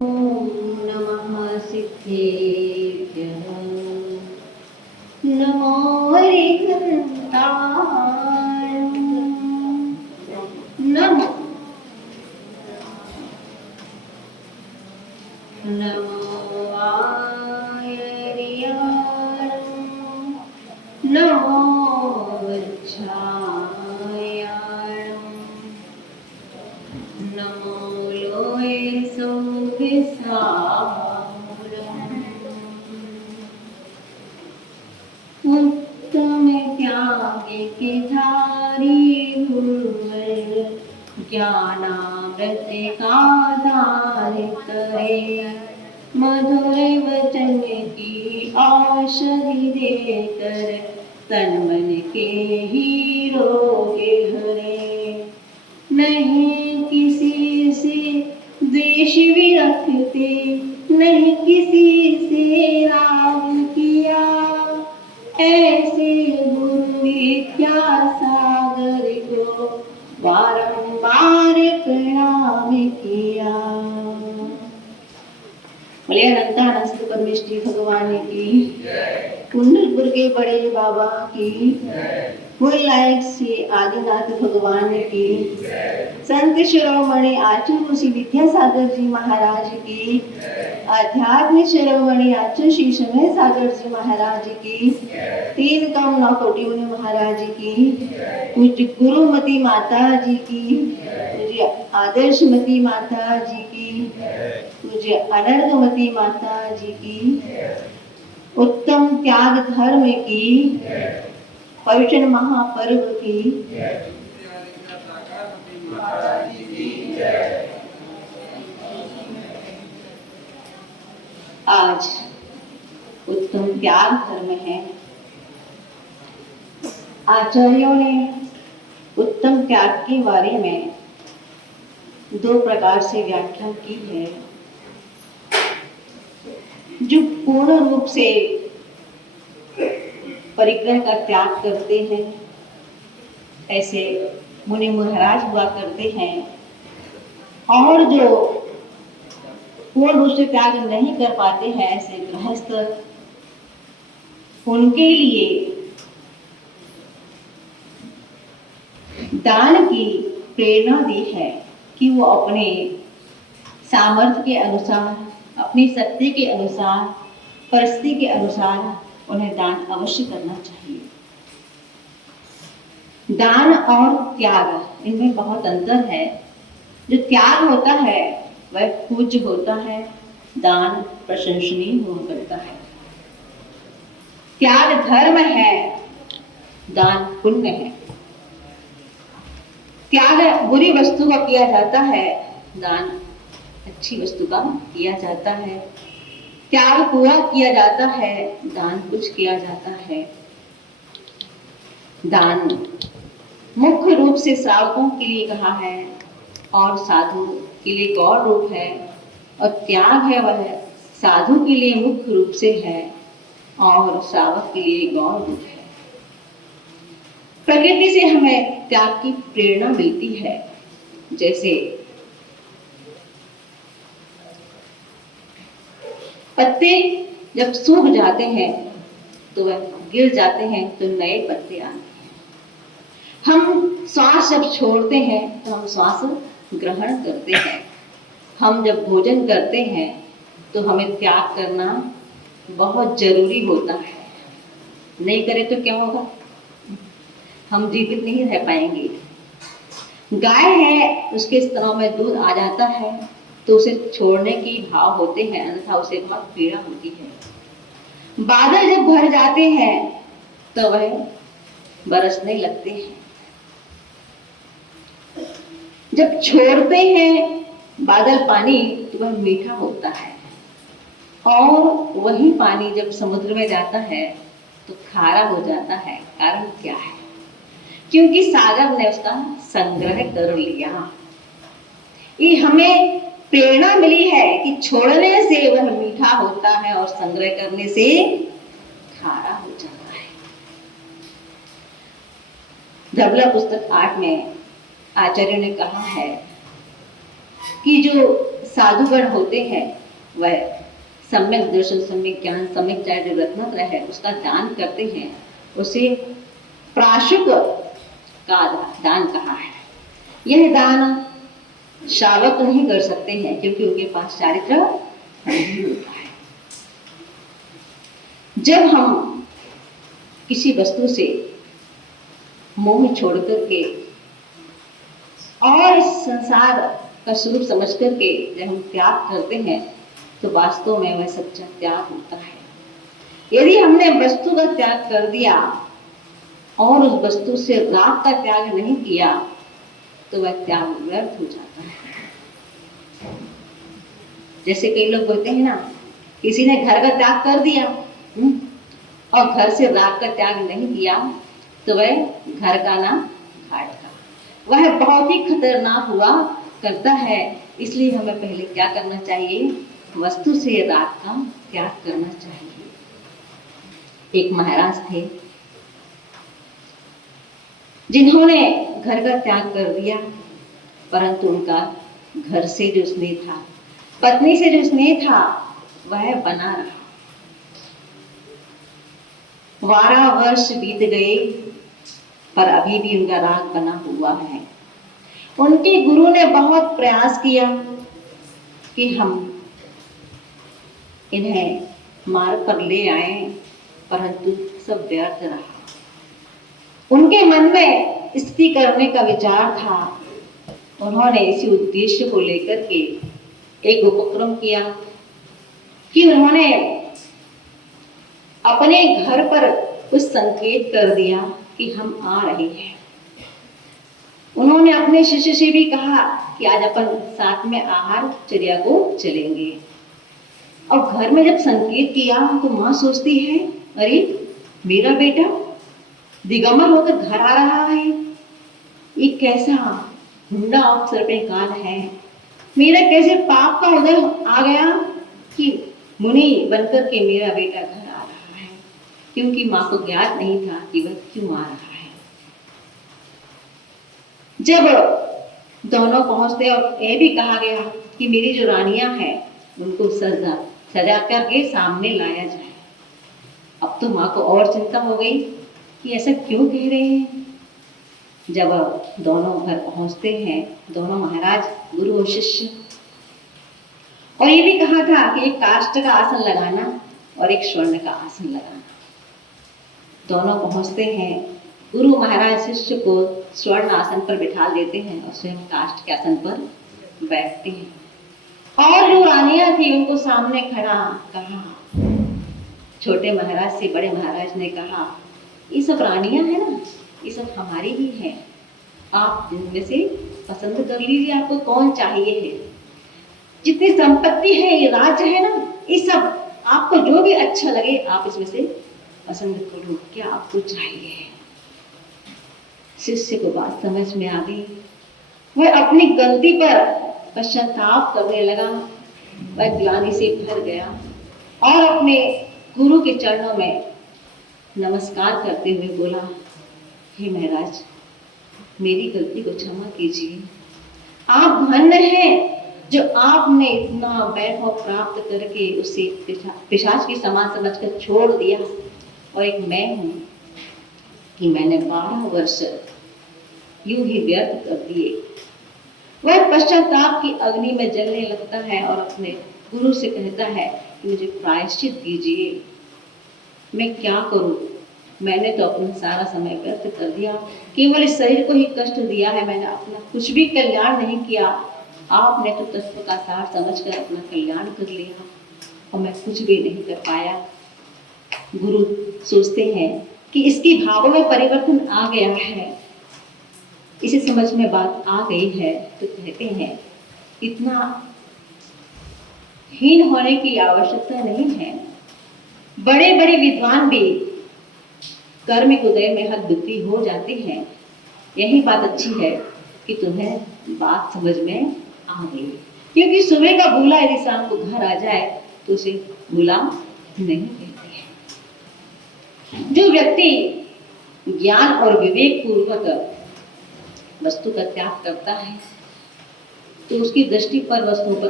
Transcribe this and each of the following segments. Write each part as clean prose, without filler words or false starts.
ॐ नमः सिद्धेभ्यः नमो हरिहन्ताय नमो नमो आयर्याय नमो वृक्षाय नमो लोये उत्तम त्याग के धारी गुरुवर ज्ञानामृत का दान करे मधुर वचन की औषधि देकर तन मन के ही रोग हरे नहीं किसी से द्वेष भी रखते नहीं किसी से राग किया ऐसे गुरु विद्यासागर को बारंबार प्रणाम किया। बोले अनंतानंद परमेश्वरी भगवान की, कुंडलपुर के बड़े बाबा की, फुल लाइट से आदिनाथ भगवान की, संत शिरोमणि आचार्य ऋषि विद्यासागर जी महाराज की, अध्यात्म शिरोमणि आचार्य श्री समय सागर जी महाराज की, तीन कम 9 कोटि मुनि महाराज की, पूज्य गुरुमती माता जी की, पूज्य आदर्शमती माता जी की, पूज्य अनर्गमती माता जी की, उत्तम त्याग धर्म की, पवित्र महापर्व की, आज उत्तम त्याग धर्म है। आचार्यों ने उत्तम त्याग के बारे में 2 प्रकार से व्याख्या की है। जो पूर्ण रूप से परिग्रह का त्याग करते हैं, ऐसे मुनि महाराज हुआ करते हैं, और जो पूर्ण रूप से त्याग नहीं कर पाते हैं, ऐसे गृहस्थ, उनके लिए दान की प्रेरणा दी है कि वो अपने सामर्थ्य के अनुसार, अपनी शक्ति के अनुसार, परिस्थिति के अनुसार उन्हें दान अवश्य करना चाहिए। दान और त्याग, इनमें बहुत अंतर है। जो त्याग होता है वह पूज्य होता है, दान प्रशंसनीय हुआ करता है। त्याग धर्म है, दान पुण्य है। त्याग बुरी वस्तु का किया जाता है, दान अच्छी वस्तु का किया जाता है। त्याग पूरा किया जाता है, दान कुछ किया जाता है। दान मुख्य रूप से श्रावकों के लिए कहा है और साधु के लिए गौर रूप है, और त्याग है वह साधु के लिए मुख्य रूप से है और श्रावक के लिए गौर रूप है। प्रकृति से हमें त्याग की प्रेरणा मिलती है। जैसे पत्ते जब सूख जाते हैं तो वह गिर जाते हैं, तो नए पत्ते आते हैं। हम श्वास जब छोड़ते हैं तो हम श्वास ग्रहण करते हैं। हम जब भोजन करते हैं तो हमें त्याग करना बहुत जरूरी होता है। नहीं करें तो क्या होगा? हम जीवित नहीं रह पाएंगे। गाय है, उसके स्तनों में दूध आ जाता है तो उसे छोड़ने की भाव होते हैं, अन्यथा उसे बहुत पीड़ा होती है। बादल जब भर जाते हैं तो वह बरसने लगते हैं। जब छोड़ते हैं बादल पानी तो वह मीठा होता है, और वही पानी जब समुद्र में जाता है तो खारा हो जाता है। कारण क्या है? क्योंकि सागर ने उसका संग्रह कर लिया। ये हमें प्रेरणा मिली है कि छोड़ने से वह मीठा होता है और संग्रह करने से खारा हो जाता है। धवला पुस्तक 8 में आचार्य ने कहा है कि जो साधुगण होते हैं वह सम्यक दर्शन, सम्यक ज्ञान, सम्यक जो रत्नत्रय है उसका दान करते हैं, उसे प्राशुक का दान कहा है। यह दान श्रावक नहीं कर सकते हैं क्योंकि उनके पास चारित्र नहीं होता है। जब हम किसी वस्तु से मोह छोड़ करके और संसार का स्वरूप समझ करके जब हम त्याग करते हैं तो वास्तव में वह सच्चा त्याग होता है। यदि हमने वस्तु का त्याग कर दिया और उस वस्तु से राग का त्याग नहीं किया तो वह त्याग व्यर्थ हो जाता है। जैसे कई लोग बोलते हैं ना, किसी ने घर का त्याग कर दिया और घर से राग का त्याग नहीं किया तो वह घर का ना घाट का, वह बहुत ही खतरनाक हुआ करता है। इसलिए हमें पहले क्या करना चाहिए, वस्तु से राग का त्याग करना चाहिए। एक महाराज थे जिन्होंने घर का त्याग कर दिया, परंतु उनका घर से जो स्नेह था, पत्नी से जो स्नेह था वह बना रहा। 12 वर्ष बीत गए पर अभी भी उनका राग बना हुआ है। उनके गुरु ने बहुत प्रयास किया कि हम इन्हें मार्ग पर ले आए, परंतु सब व्यर्थ रहा। उनके मन में स्थिति करने का विचार था। उन्होंने इसी उद्देश्य को लेकर के एक उपक्रम किया कि उन्होंने अपने घर पर कुछ संकेत कर दिया कि हम आ रहे हैं। उन्होंने अपने शिष्य से भी कहा कि आज अपन साथ में आहार चर्या को चलेंगे। और घर में जब संकेत किया तो माँ सोचती है, अरे मेरा बेटा दिगंबर होकर घर आ रहा है, ये कैसा हुंडा अवसर पे काल है, मेरा कैसे पाप का उदय आ गया कि मुनि बनकर के मेरा बेटा घर आ रहा है। क्योंकि माँ को ज्ञात नहीं था कि वह क्यों आ रहा है। जब दोनों पहुंचते और यह भी कहा गया कि मेरी जो रानियां हैं उनको सजा करके सामने लाया जाए। अब तो माँ को और चिंता हो गई कि ऐसा क्यों कह रहे हैं। जब दोनों घर पहुंचते हैं, दोनों महाराज गुरु और शिष्य, और ये भी कहा था कि एक काष्ठ का आसन लगाना और एक स्वर्ण का आसन लगाना। दोनों पहुंचते हैं, गुरु महाराज शिष्य को स्वर्ण आसन पर बिठा देते हैं और स्वयं काष्ठ के आसन पर बैठते हैं। और जो रानियां थी उनको सामने खड़ा कहा, छोटे महाराज से बड़े महाराज ने कहा, ये सब रानियां हैं ना, ये सब हमारी ही हैं, आप इनमें से पसंद कर लीजिए, आपको कौन चाहिए है। जितनी संपत्ति है, ये राज्य है ना, ये सब आपको जो भी अच्छा लगे आप इसमें से पसंद करो, क्या आपको चाहिए। शिष्य को बात समझ में आ गई। वह अपनी गलती पर पश्चाताप करने लगा, वह ग्लानि से भर गया और अपने गुरु के चरणों में नमस्कार करते हुए बोला, हे महाराज, मेरी गलती को क्षमा कीजिए। आप धन्य हैं जो आपने इतना वैभव प्राप्त करके उसे पिशाच की समान समझकर छोड़ दिया। और एक मैं हूं कि मैंने 12 वर्ष यूं ही व्यर्थ कर दिए। वह पश्चाताप की अग्नि में जलने लगता है और अपने गुरु से कहता है कि मुझे प्रायश्चित दीजिए, मैं क्या करूं, मैंने तो अपना सारा समय व्यर्थ कर दिया, केवल इस शरीर को ही कष्ट दिया है, मैंने अपना कुछ भी कल्याण नहीं किया। आपने तो तत्व का सार समझकर अपना कल्याण कर लिया और मैं कुछ भी नहीं कर पाया। गुरु सोचते हैं कि इसकी भावों में परिवर्तन आ गया है, इसे समझ में बात आ गई है, तो कहते हैं इतना हीन होने की आवश्यकता नहीं है। बड़े बड़े विद्वान भी कर्मिक उदय में हदबुद्धि हो जाते हैं। यही बात अच्छी है कि तुम्हें बात समझ में आ गई, क्योंकि सुबह का भूला यदि शाम को घर आ जाए तो उसे भूला नहीं कहते हैं। जो व्यक्ति ज्ञान और विवेक पूर्वक वस्तु का त्याग करता है तो उसकी दृष्टि पर वस्तुओं पर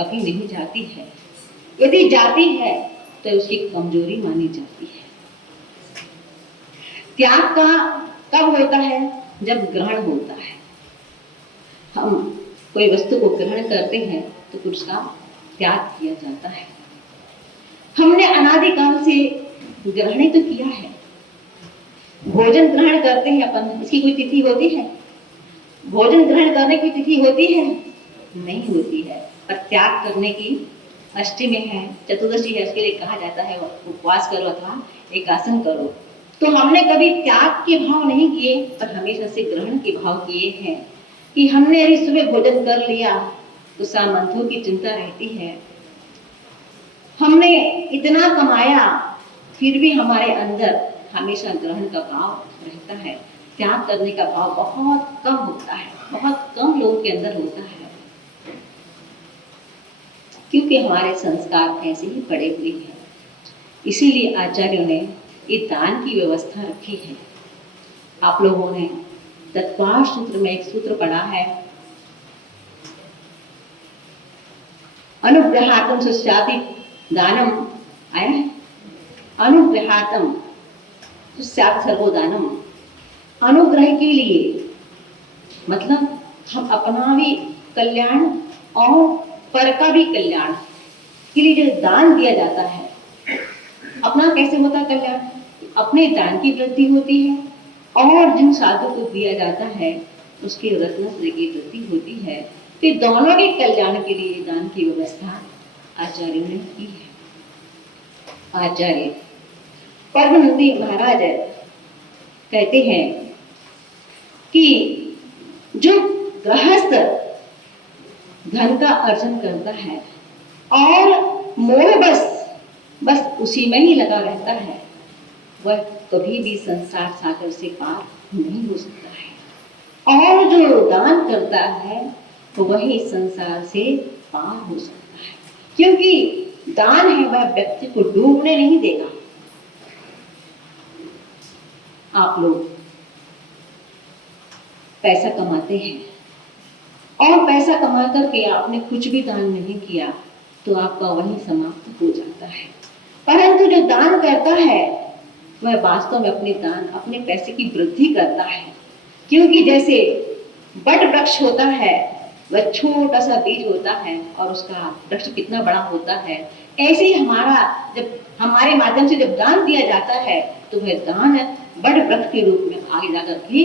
कभी नहीं जाती है। यदि जाती है तो उसकी कमजोरी मानी जाती है। त्याग का कब होता है? जब ग्रहण होता है। हम कोई वस्तु को ग्रहण करते हैं तो कुछ उसका त्याग किया जाता है। हमने अनादिकाल से ग्रहण तो किया है। भोजन ग्रहण करते हैं अपन, इसकी कोई तिथि होती है? भोजन ग्रहण करने की तिथि होती है? नहीं होती है। पर त्याग करने की अष्टमी है, चतुर्दशी है, उसके लिए कहा जाता है उपवास करो अथवा एकासन करो। तो हमने कभी त्याग के भाव नहीं किए, पर हमेशा से ग्रहण के भाव किए हैं कि हमने यदि सुबह भोजन कर लिया तो सामंथों की चिंता रहती है। हमने इतना कमाया फिर भी हमारे अंदर हमेशा ग्रहण का भाव रहता है। त्याग करने का भाव बहुत कम होता है, बहुत कम लोगों के अंदर होता है, क्योंकि हमारे संस्कार ऐसे ही पड़े हुए हैं। इसीलिए आचार्यों ने ये दान की व्यवस्था रखी है। आप लोगों ने तत्वार सूत्र में एक सूत्र पढ़ा है, अनुग्रहार्थम सुस्याति दानम आया है। अनुग्रहार्थम सुस्याति सर्वोदानम, अनुग्रह के लिए मतलब हम अपना भी कल्याण और पर का भी कल्याण के लिए जो दान दिया जाता है। अपना कैसे होता है कल्याण? अपने दान की वृद्धि होती है और जिन साधु को दिया जाता है उसके रत्नश्री की वृद्धि होती है। तो दोनों के कल्याण के लिए दान की व्यवस्था आचार्यों ने की है। आचार्य परमानंदी महाराज कहते हैं कि जो गृहस्थ धन का अर्जन करता है और मोह बस उसी में ही लगा रहता है, वह कभी भी संसार सागर से पार नहीं हो सकता है। और जो दान करता है तो वही संसार से पार हो सकता है, क्योंकि दान है वह व्यक्ति को डूबने नहीं देगा। आप लोग पैसा कमाते हैं और पैसा कमा करके आपने कुछ भी दान नहीं किया तो आपका वही समाप्त हो जाता है। परंतु जो दान करता है वह वास्तव में अपने पैसे की वृद्धि करता है, क्योंकि जैसे बट वृक्ष होता है वह छोटा सा बीज होता है और उसका वृक्ष कितना बड़ा होता है, ऐसे ही जब हमारे माध्यम से जब दान दिया जाता है तो वह दान बड़ वृक्ष के रूप में आगे जाकर के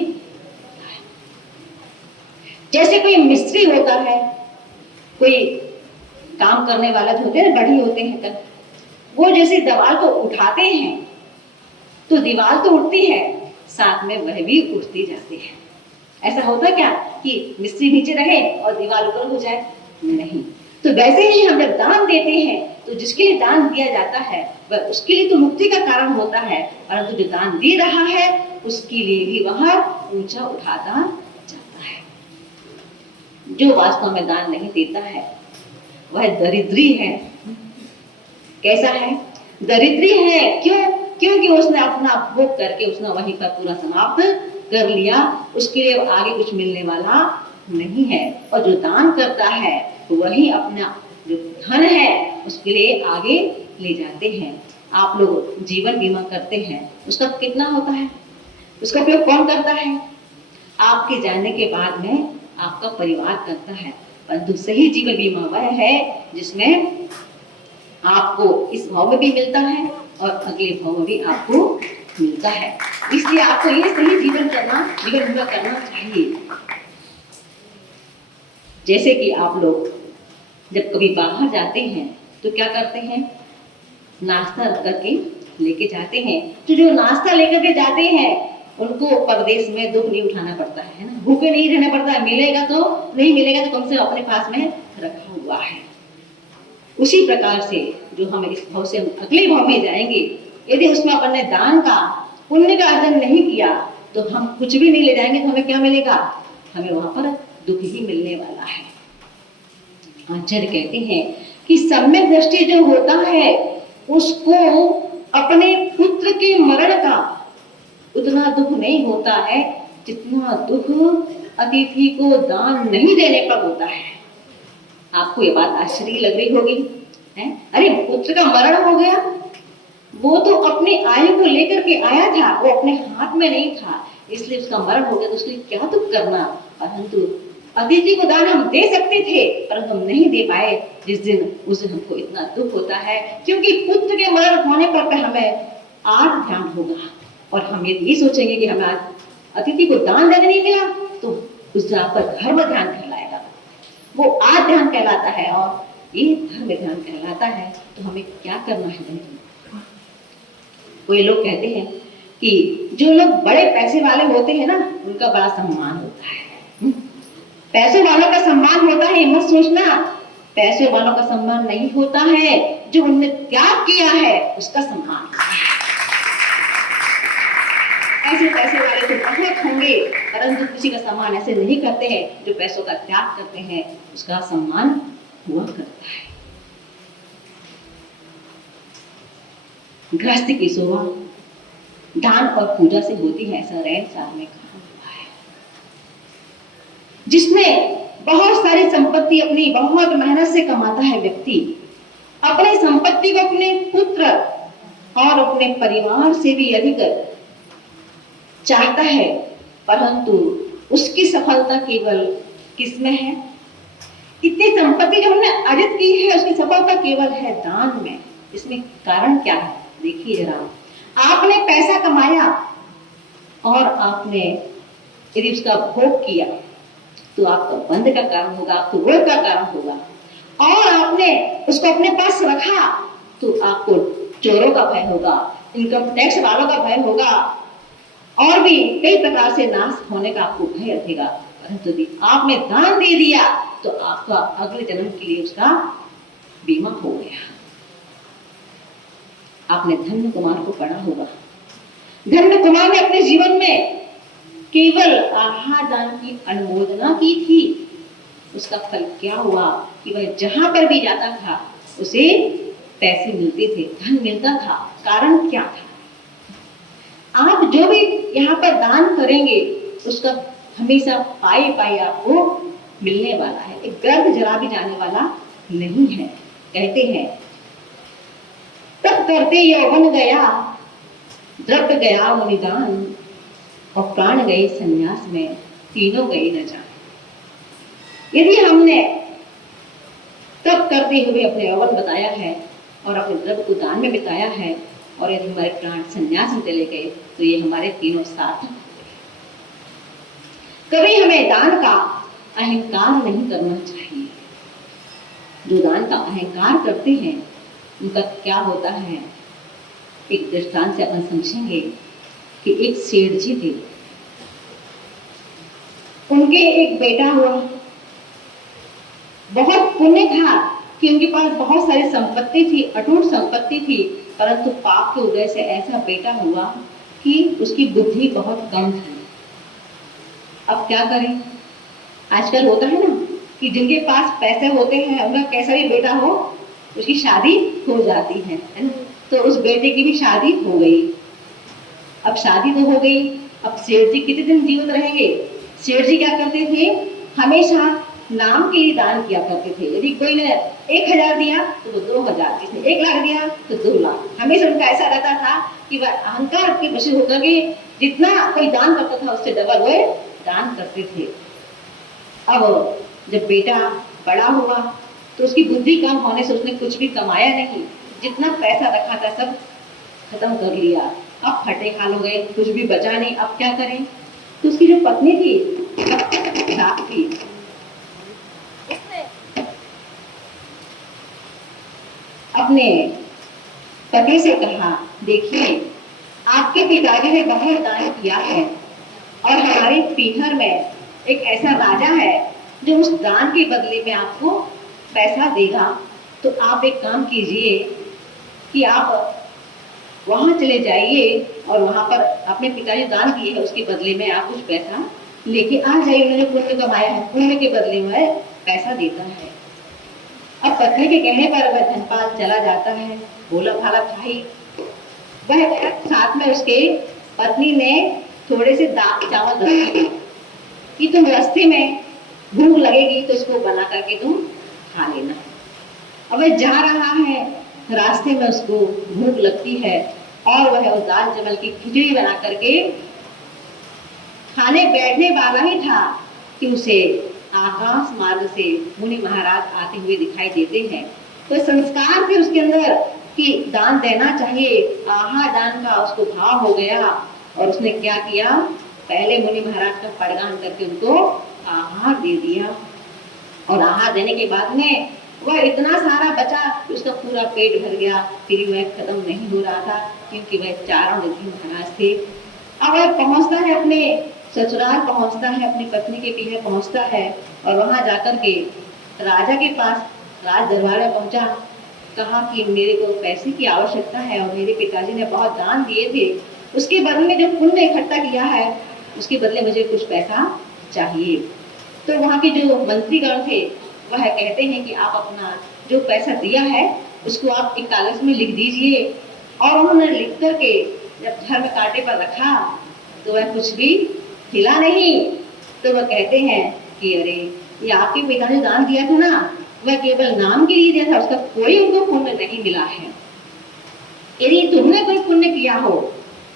जैसे कोई मिस्त्री होता है, कोई काम करने वाला जो होते हैं बढ़ी होते हैं, वो जैसे दीवार को उठाते हैं तो दीवार तो उठती है, साथ में वह भी उठती जाती है। ऐसा होता क्या कि मिस्त्री नीचे रहे और दीवार ऊपर हो जाए? नहीं। तो वैसे ही हम जब दान देते हैं तो जिसके लिए दान दिया जाता है वह उसके लिए तो मुक्ति का कारण होता है, परंतु जो दान दे रहा है उसके लिए भी वह ऊंचा उठाता जाता है। जो वास्तव में दान नहीं देता है वह दरिद्री है। कैसा है? दरिद्री है। क्यों? क्योंकि उसने अपना भोग करके उसने वहीं पर पूरा समाप्त कर लिया, उसके लिए आगे कुछ मिलने वाला नहीं है। और जो दान करता है वही अपना जो धन है उसके लिए आगे ले जाते हैं। आप लोग जीवन बीमा करते हैं, उसका कितना होता है? उसका उपयोग कौन करता है? आपके जाने के बाद में आपका परिवार करता है, परंतु सही जीवन बीमा वह है जिसमें आपको इस भाव में भी मिलता है और अगले भाव में भी आपको मिलता है। इसलिए आपको ये सही जीवन बीमा करना चाहिए। जैसे कि आप लोग जब कभी बाहर जाते हैं तो क्या करते हैं? नाश्ता करके लेके जाते हैं। तो जो नाश्ता लेकर के जाते हैं उनको परदेश में दुख नहीं उठाना पड़ता है ना, भूखे नहीं रहना पड़ता। मिलेगा तो नहीं मिलेगा तो कम से अपने पास में रखा हुआ है। उसी प्रकार से जो हम इस भाव से हम अगले भाव में जाएंगे, यदि उसमें अपन ने दान का पुण्य का अर्जन नहीं किया तो हम कुछ भी नहीं ले जाएंगे, तो हमें क्या मिलेगा? हमें वहां पर दुख ही मिलने वाला है। आचार्य कहते हैं कि सम्यक दृष्टि जो होता है उसको अपने पुत्र के मरण का उतना दुख नहीं होता है जितना दुख अतिथि को दान नहीं देने पर होता है। आपको ये बात आश्चर्य लग रही होगी, है? अरे पुत्र का मरण हो गया, वो तो अपनी आयु को लेकर के आया था, वो अपने हाथ में नहीं था, इसलिए उसका मरण हो गया, तो उसके लिए क्या दुख करना। परंतु अतिथि को दान हम दे सकते थे, परंतु हम नहीं दे पाए। जिस दिन उस दिन हमको इतना दुख होता है, क्योंकि पुत्र के मरण होने पर हमें आज ध्यान होगा, और हम यदि सोचेंगे कि हमें आज अतिथि को दान देने नहीं मिला, तो उस जगह पर धर्म ध्यान कहलाएगा, वो आज ध्यान कहलाता है, और ये धर्म ध्यान कहलाता है। तो हमें क्या करना है? कोई लोग कहते हैं कि जो लोग बड़े पैसे वाले होते हैं ना, उनका बड़ा सम्मान होता है। पैसे वालों का सम्मान होता है, मत सोचना पैसे वालों का सम्मान नहीं होता है, जो उनने त्याग किया है उसका सम्मान होता है। ऐसे पैसे वाले तो बहुत होंगे, परंतु किसी का सम्मान ऐसे नहीं करते हैं, जो पैसों का त्याग करते हैं उसका सम्मान हुआ करता है। गृहस्थ की शोभा दान और पूजा से होती है, ऐसा रैन साहब ने कहा हुआ है। जिसमें बहुत सारी संपत्ति अपनी बहुत मेहनत से कमाता है व्यक्ति, अपनी संपत्ति को अपने पुत्र और अपने परिवार से भी अधिक चाहता है, परंतु उसकी सफलता केवल किसमें है? इतनी संपत्ति जो हमने अर्जित की है, उसकी सफलता केवल है दान में। इसमें कारण क्या है? देखिए जरा, आपने पैसा कमाया और आपने यदि उसका भोग किया, तो आपका बंद का कारण होगा, आपको रोग का कारण होगा, और आपने उसको अपने पास रखा, तो आपको चोरों का भय होगा, इनकम टैक्स वालों का भय होगा, और भी कई प्रकार से नाश होने का आपको भय रहेगा। परंतु यदि आपने दान दे दिया, तो आपका अगले जन्म के लिए उसका बीमा हो गया। आपने धन्य कुमार को पढ़ा होगा, धन्य कुमार ने अपने जीवन में केवल आहार दान की अनुमोदना की थी, उसका फल क्या हुआ कि वह जहां पर भी जाता था उसे पैसे मिलते थे, धन मिलता था। कारण क्या था? आप जो भी यहाँ पर दान करेंगे उसका हमेशा पाई पाई आपको मिलने वाला है, एक गर्भ जरा भी जाने वाला नहीं है। कहते हैं तब करते यौवन गया, द्रव्य गया मुनिदान, और प्राण गए संन्यास में, तीनों गए न जाने। यदि हमने तब करते हुए अपने यौवन बताया है और अपने द्रव्य को दान में बिताया है, और यदि हमारे प्राण संन्यास में चले गए, तो ये हमारे तीनों साथ। कभी हमें दान का अहंकार नहीं करना चाहिए। जो दान का अहंकार करते हैं उनका क्या होता है? एक दृष्टांत से अपन समझेंगे कि एक सेठ जी थे, उनके एक बेटा हुआ, बहुत पुण्य था कि उनके पास बहुत सारी संपत्ति थी, अटूट संपत्ति थी, परंतु पाप के उदय से ऐसा बेटा हुआ कि उसकी बुद्धि बहुत कम थी। अब क्या करें? आजकल होता है ना कि जिनके पास पैसे होते हैं, उनका कैसा भी बेटा हो उसकी शादी हो जाती है ना? तो उस बेटे की भी शादी हो गई। अब शादी तो हो गई, अब सेठ जी कितने दिन जीवित रहेंगे? सेठ जी क्या करते थे? हमेशा नाम के लिए दान किया करते थे। यदि कोई ने 1000 दिया तो वो 2000, किसने 1 लाख दिया तो 2 लाख। हमेशा उनका ऐसा रहता था कि वह अहंकार के वश होकर के जितना कोई दान करता था उससे डबल वो दान करते थे। अब जब बेटा बड़ा हुआ तो उसकी बुद्धि कम होने से उसने कुछ भी कमाया नहीं, जितना पैसा रखा था सब खत्म कर लिया। अब फटे खाल हो गए, कुछ भी बचा नहीं। अब क्या करें? तो उसकी जो पत्नी थी थी, अपने पति से कहा, देखिए आपके पिताजी ने बहुत दान किया है और हमारे पीहर में एक ऐसा राजा है जो उस दान के बदले में आपको पैसा देगा, तो आप एक काम कीजिए कि आप वहां चले जाइए और वहां पर अपने पिताजी दान किए हैं उसके बदले में आप कुछ पैसा लेके आ जाइए। उन्होंने पुण्य कमाया है, पुण्य के बदले में पैसा देता है। अब पत्नी के कहने पर वह धनपाल चला जाता है, भोला भाला था ही। वह साथ में उसके पत्नी ने थोड़े से दाल चावल रखे कि तुम रास्ते में भूख लगेगी तो इसको बना करके तुम खा लेना। अब वह जा रहा है, रास्ते में उसको भूख लगती है और वह उस दाल चावल की खिचड़ी बना करके खाने बैठने वाला ही था कि उसे आकाश मार्ग से मुनि महाराज आते हुए दिखाई देते हैं। तो संस्कार थे उसके अंदर कि दान देना चाहिए, आहा दान का उसको भाव हो गया और उसने क्या किया, पहले मुनि महाराज का पड़गान करके उनको आहार दे दिया। और आहार देने के बाद में वह इतना सारा बचा, उसका पूरा पेट भर गया, फिर वह खत्म नहीं हो रहा था क्योंकि वह चारों निधि महाराज थे। अब वह पहुंचता है, अपने ससुराल पहुंचता है, अपनी पत्नी के पीछे पहुंचता है और वहां जाकर के राजा के पास राज दरबार में पहुंचा, कहा कि मेरे को पैसे की आवश्यकता है और मेरे पिताजी ने बहुत दान दिए थे, उसके बदले में जो पुण्य इकट्ठा किया है उसके बदले मुझे कुछ पैसा चाहिए। तो वहाँ के जो मंत्रीगण थे वह कहते हैं कि आप अपना जो पैसा दिया है उसको आप एक कागज में लिख दीजिए। और उन्होंने लिख करके जब घर में कांटे पर रखा तो वह कुछ भी हिला नहीं। तो वह कहते हैं कि अरे ये आपके पिता ने दान दिया था ना, वह केवल नाम के लिए दिया था, उसका कोई उनको पुण्य नहीं मिला है। यदि तुमने कोई पुण्य किया हो,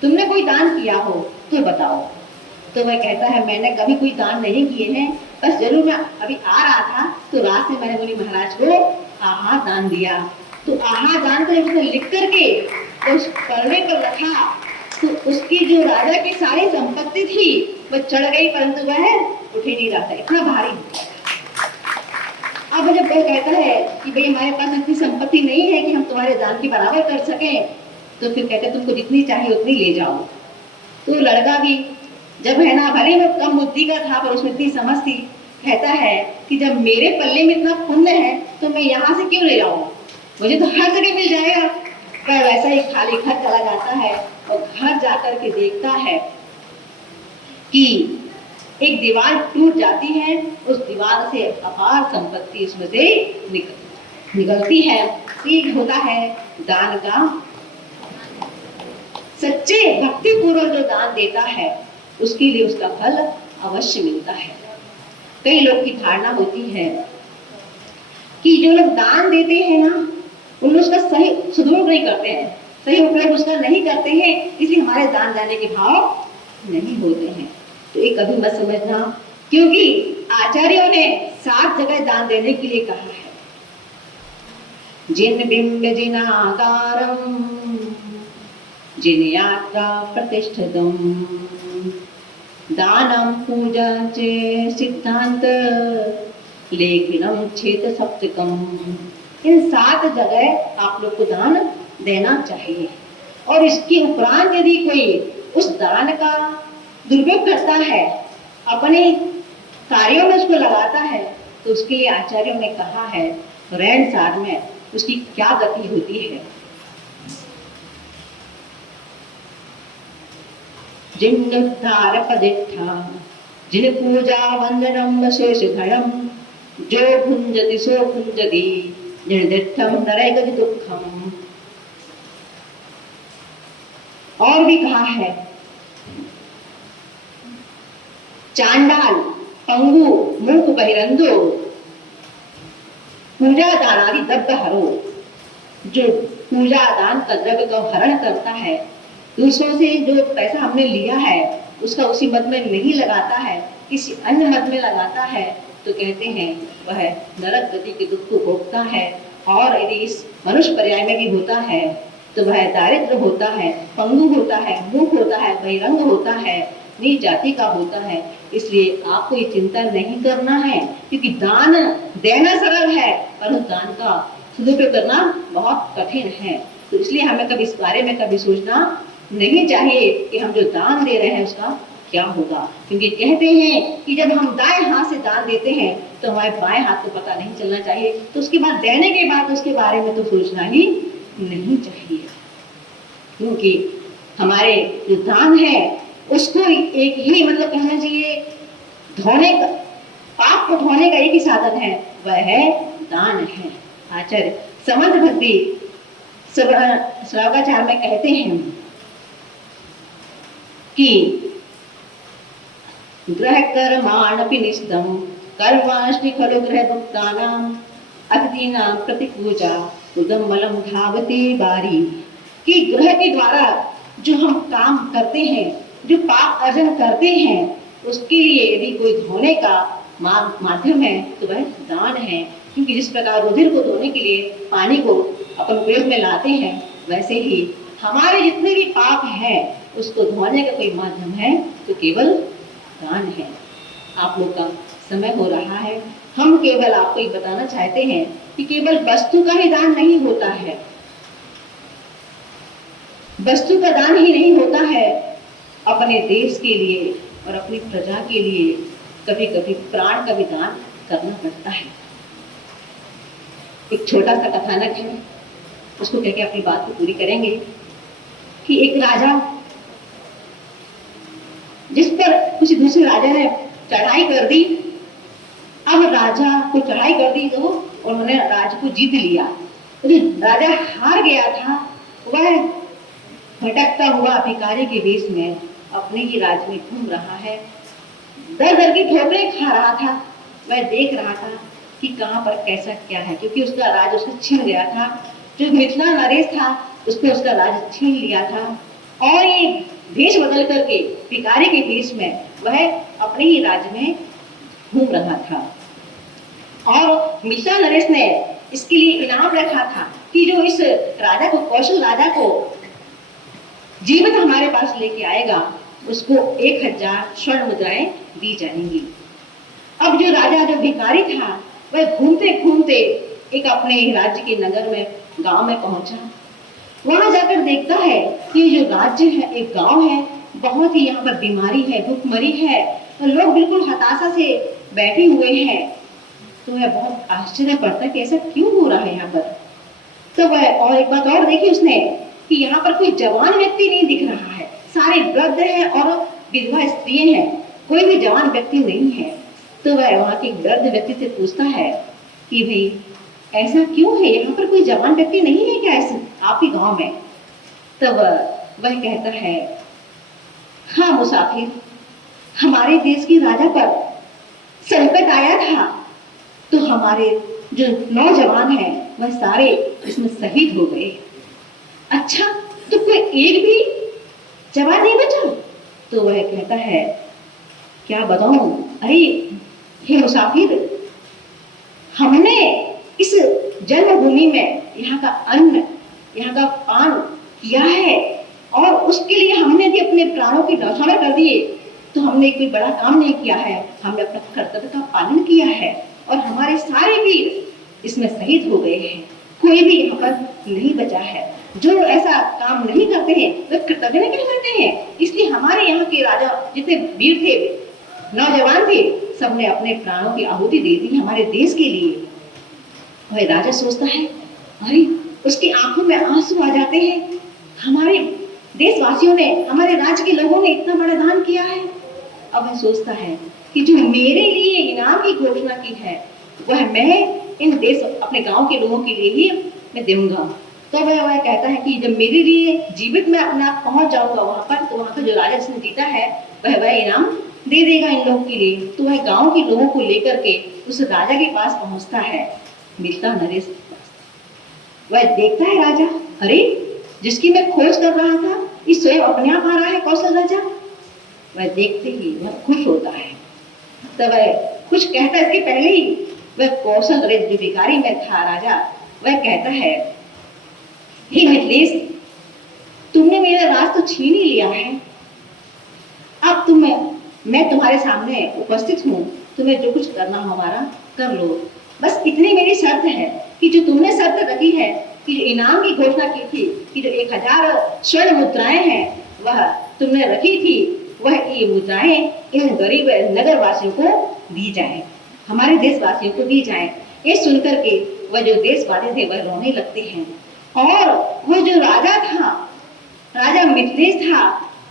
तुमने कोई दान किया हो तो बताओ। तो वह कहता है मैंने कभी कोई दान नहीं किए हैं, बस जरूर मैं अभी आ रहा था तो रास्ते मैंने मुनि महाराज को आहार दान दिया। तो आहार दान कर उसने लिख करके उस पलड़े पर रखा तो उसकी जो राजा की सारी संपत्ति थी वह चढ़ गई, परंतु वह उठ ही नहीं रहा था, इतना भारी। अब जब वह कहता है कि भाई हमारे पास इतनी संपत्ति नहीं है कि हम तुम्हारे दान के बराबर कर सकें, तो फिर कहते तुमको जितनी चाहिए उतनी ले जाओ। तो लड़का भी जब है ना, भले में कम बुद्धि का था पर उसमें इतनी समझ थी, कहता है कि जब मेरे पल्ले में इतना पुण्य है तो मैं यहाँ से क्यों ले जाऊँ, मुझे तो हर जगह मिल जाएगा। पर वैसा ही खाली घर चला जाता है और घर जाकर के देखता है कि एक दीवार टूट जाती है, उस दीवार से अपार संपत्ति उसमें से निकलती है। ये होता है दान का। सच्चे भक्ति पूर्वक जो दान देता है उसके लिए उसका फल अवश्य मिलता है। कई लोग की धारणा होती है कि जो लोग दान देते हैं ना उन लोग उसका सही सदुपयोग नहीं करते हैं, सही उपयोग उसका नहीं करते हैं, इसलिए हमारे दान देने के भाव नहीं होते हैं। तो ये कभी मत समझना, क्योंकि आचार्यों ने 7 जगह दान देने के लिए कहा है। जिन बिंब जिनाकारम जिन यात्रा प्रतिष्ठितम दानम पूजा चे सिद्धांत लेखिनम छेद सप्तकम। इन 7 जगह आप लोग को दान देना चाहिए और इसके उपरांत यदि कोई उस दान का दुरुपयोग करता है, अपने कार्यों में उसको लगाता है, तो उसके लिए आचार्यों ने कहा है रैन सार में उसकी क्या गति होती है। जिन्नुद्धार पदिष्ठा जिन पूजा वंदनम शेष धर्म जो भुंजति सो भुंजति निर्दिष्टम नरैगति दुखम। और भी कहा है चांडाल पंगु मूक बहिरंदो पूजा दानादि द्रव्य हरो। जो पूजा दान का द्रव्य का हरण करता है, दूसरों से जो पैसा हमने लिया है उसका उसी मद में नहीं लगाता है, किसी अन्य मद में लगाता है, तो कहते हैं वह नरक गति के दुख को भोगता है। और यदि इस मनुष्य पर्याय में भी होता है तो वह दारिद्र होता है, पंगु होता है, मूक होता है, बहिरंग होता है, नीच जाति का होता है। इसलिए आपको ये चिंता नहीं करना है, क्योंकि दान देना सरल है पर उस दान का सदुपयोग करना बहुत कठिन है। तो इसलिए हमें कभी इस बारे में कभी सोचना नहीं चाहिए कि हम जो दान दे रहे हैं उसका क्या होगा, क्योंकि कहते हैं कि जब हम दाएं हाथ से दान देते हैं तो हमारे बाएं हाथ को पता नहीं चलना चाहिए, तो उसके बाद देने के बाद उसके बारे में तो सोचना ही नहीं चाहिए। क्योंकि हमारे जो दान है उसको एक ही मतलब कहना चाहिए, धोने का, पाप को धोने का एक ही साधन है, वह है दान है। आचार्य समर्थ भक्ति श्रावकाचार्य में कहते हैं कि ग्रह कर्माणपि निष्ठम कर्माश्री खलु ग्रह भक्तानां अतिथीनां प्रतिपूजा उदमलम धावते बारी। कि ग्रह के द्वारा जो हम काम करते हैं, जो पाप अर्जन करते हैं, उसके लिए यदि कोई धोने का माध्यम है तो वह दान है। क्योंकि जिस प्रकार रुधिर को धोने के लिए पानी को अपन उपयोग में लाते हैं, वैसे ही हमारे जितने भी पाप हैं उसको धोने का कोई माध्यम है तो केवल दान है। आप लोग का समय हो रहा है, हम केवल आपको ये बताना चाहते हैं कि केवल वस्तु का ही दान नहीं होता है, वस्तु का दान ही नहीं होता है, अपने देश के लिए और अपनी प्रजा के लिए कभी कभी प्राण का भी दान करना पड़ता है। एक छोटा सा कथानक है, उसको कह के अपनी बात को पूरी करेंगे कि एक राजा, जिस पर कुछ दूसरे राजा ने चढ़ाई कर दी। अब राजा को चढ़ाई कर दी तो उन्होंने राज्य को जीत लिया। तो राजा हार गया था, वह भटकता हुआ भिखारी के वेश में अपने ही राज्य में घूम रहा है, दर दर की ठोकरें खा रहा था। वह देख रहा था कि कहाँ पर कैसा क्या है, क्योंकि उसका राज उसको छीन गया था। जो मिथिला नरेश था उसने उसका राज छीन लिया था और ये भेष बदल करके भिखारी के वेश में वह अपने ही राज्य में घूम रहा था। और मिथिला नरेश ने इसके लिए इनाम रखा था कि जो इस राजा को, कौशल राजा को जीवित हमारे पास लेके आएगा उसको 1000 स्वर्ण मुद्राएं दी जाएंगी। अब जो राजा, जो भिखारी था, वह घूमते घूमते एक अपने राज्य के नगर में, गांव में पहुंचा। वहां जाकर देखता है कि जो राज्य है एक गांव है, बहुत ही यहाँ पर बीमारी है, भूखमरी है, तो लोग बिल्कुल हताशा से बैठे हुए हैं। तो वह बहुत आश्चर्य पड़ता है कि ऐसा क्यों हो रहा है यहाँ पर। तो वह और एक बात और देखी उसने कि यहाँ पर कोई जवान व्यक्ति नहीं दिख रहा है, सारे वृद्ध हैं और विधवा स्त्रियां हैं, कोई भी जवान व्यक्ति नहीं है। तो वह वहां के वृद्ध व्यक्ति से पूछता है कि भाई ऐसा क्यों है, यहाँ पर कोई जवान व्यक्ति नहीं है क्या ऐसे आपके गांव में। तब वह कहता है, हाँ मुसाफिर, हमारे देश के राजा पर संकट आया था तो हमारे जो नौजवान हैं वह सारे इसमें शहीद हो गए। अच्छा, तो कोई एक भी जवान नहीं बचा। तो वह कहता है, क्या बताऊं, अरे हे मुसाफिर, हमने इस जन्मभूमि में यहाँ का अन्न, यहाँ का पान किया है और उसके लिए हमने भी अपने प्राणों की न्यौछावर कर दिए। तो हमने कोई बड़ा काम नहीं किया है, हमने अपना कर्तव्य का पालन किया है और हमारे सारे वीर इसमें शहीद हो गए हैं, कोई भी यहाँ पर नहीं बचा है। जो ऐसा काम नहीं करते हैं वे कर्तव्य नहीं करते हैं। इसलिए हमारे यहाँ के राजा जितने वीर थे, नौजवान थे, सबने अपने प्राणों की आहुति दे दी हमारे देश के लिए। वह राजा सोचता है, अरे उसकी आंखों में आंसू आ जाते हैं, हमारे देशवासियों ने, हमारे राज्य के लोगों ने इतना बड़ा दान किया है। अब वह सोचता है कि जो मेरे लिए इनाम की घोषणा की है वह मैं इन देश, अपने गांव के लोगों के लिए ही मैं दूंगा। तो वह कहता है कि जब मेरे लिए जीवित मैं अपना पहुंच जाऊंगा वहां पर, तो वहां का जो राजा जिसने जीता है वह इनाम दे देगा इन लोगों के लिए। तो वह गांव के लोगों को लेकर के उस राजा के पास पहुंचता है, मिथिला नरेश के पास। वह देखता है राजा, अरे जिसकी मैं खोज कर रहा था ये स्वयं अपने आप आ रहा है कौशल राजा। वह देखते ही वह खुश होता है। तो वह कुछ कहता है, इसके पहले ही वह कौशल नरेश जो भिखारी में था राजा, वह कहता है, हे मिथिलेश, तुमने मेरा राज तो छीन ही लिया है, अब मैं तुम्हारे सामने उपस्थित हूँ, तुम्हें जो कुछ करना हो हमारा कर लो। बस इतनी मेरी शर्त है कि जो तुमने शर्त रखी है कि जो इनाम की घोषणा की थी कि जो 1000 स्वर्ण मुद्राएं हैं वह तुमने रखी थी, वह ये मुद्राएं इन गरीब नगरवासियों को दी जाए, हमारे देशवासियों को दी जाए। ये सुनकर के वह जो देशवासी थे वह रोने लगते हैं। और वह जो राजा था, राजा मिथिलेश था,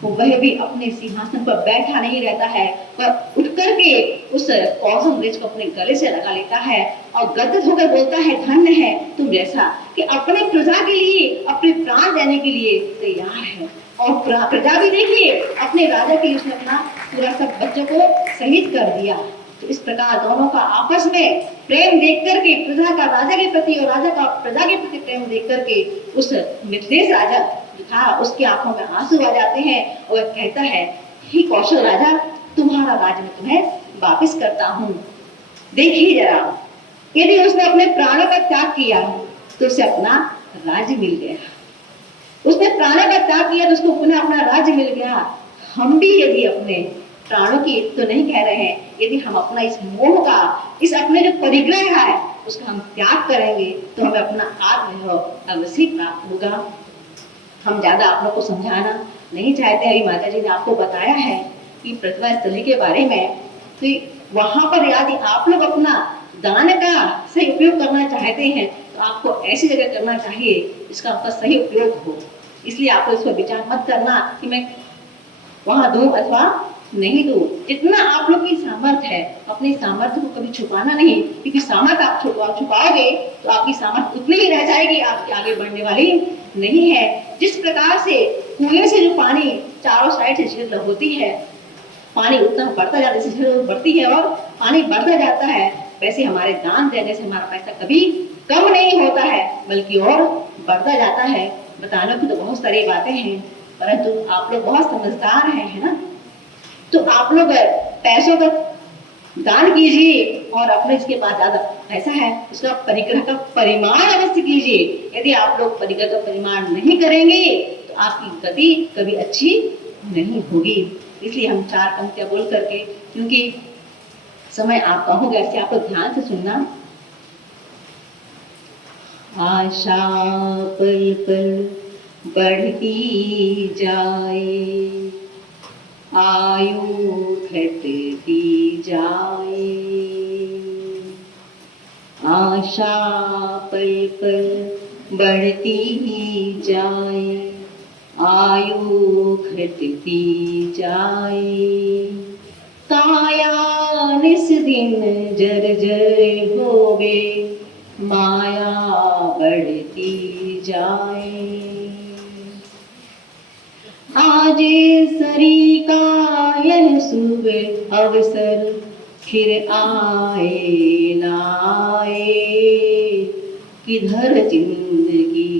वह भी अपने सिंहासन पर बैठा नहीं रहता है, वह उठ करके उस कौशल नरेश को अपने गले से लगा लेता है और गदगद होकर बोलता है, धन्य है तुम जैसा कि अपने प्रजा के लिए अपने प्राण देने के लिए तैयार है। और प्रजा भी देखिए, अपने राजा के लिए उसने अपना पूरा सब बच्चों को शहीद कर दिया। तो इस प्रकार दोनों का आपस में प्रेम देख करके, प्रजा का राजा के प्रति और राजा का प्रजा के प्रति प्रेम देख करके उस मिथिलेश राजा था, उसकी आंखों में आंसू आ जाते हैं और कहता है, हे कौशल राजा, तुम्हारा राज मैं तुम्हें वापस करता हूँ। देखिए जरा, यदि उसने अपने प्राणों का त्याग किया तो उसे अपना राज्य मिल गया। उसने प्राणों का त्याग किया तो उसको पुनः अपना राज्य मिल गया। हम भी यदि अपने प्राणों की तो नहीं कह रहे हैं, यदि हम अपना इस मोह का, इस अपने जो परिग्रह है उसका हम त्याग करेंगे तो हमें अपना आत्मवैभव अवश्य प्राप्त होगा। हम ज्यादा आप लोग को समझाना नहीं चाहते। अभी माता जी ने आपको बताया है कि प्रतिभा स्थली के बारे में, तो वहां पर यदि आप लोग अपना दान का सही उपयोग करना चाहते हैं तो आपको ऐसी जगह करना चाहिए जिसका आपका सही उपयोग हो। इसलिए आपको इस पर विचार मत करना कि मैं वहां दूं अथवा नहीं दूं। जितना आप लोग की सामर्थ्य है, अपनी सामर्थ्य को कभी छुपाना नहीं, क्योंकि सामर्थ्य आप छुपाओगे तो आपकी सामर्थ्य उतनी ही रह जाएगी, आपकी आगे बढ़ने वाली नहीं है। जिस प्रकार से कुएं से जो पानी चारों साइड से झील होती है, पानी उतना बढ़ता जाता है, झील बढ़ती है और पानी बढ़ता जाता है, वैसे हमारे दान देने से हमारा पैसा कभी कम नहीं होता है बल्कि और बढ़ता जाता है। बताने की तो बहुत सारी बातें हैं, परंतु आप लोग बहुत समझदार हैं, है ना? तो आप लोग पैसों का दान कीजिए और अपने इसके पास ज्यादा पैसा है उसका परिग्रह का परिमाण अवश्य कीजिए। यदि आप लोग परिग्रह का परिमाण नहीं करेंगे तो आपकी गति कभी अच्छी नहीं होगी। इसलिए हम 4 पंक्तियां बोल करके, क्योंकि समय आपका हो गया, इससे आप लोग ध्यान से सुनना। आशा पल पल बढ़ती जाए, आयु घटती जाए। आशा पल पल बढ़ती जाए, आयु घटती जाए। काया निस दिन जर्जर होवे, माया बढ़ती जाए। आज सरी का यह शुभ अवसर फिर आए ना आए, किधर जिंदगी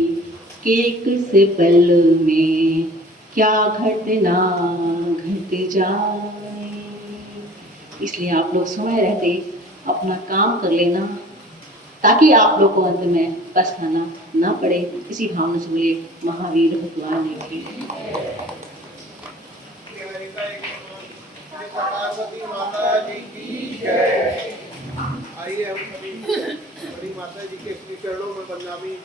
के किस पल में क्या घटना घट जाए। इसलिए आप लोग समय रहते अपना काम कर लेना ताकि आप लोग को अंत में पछताना ना पड़े। इसी भावना से बोले महावीर भगवान की। आइए हम सभी बड़ी माता जी के चरणों में बदनामी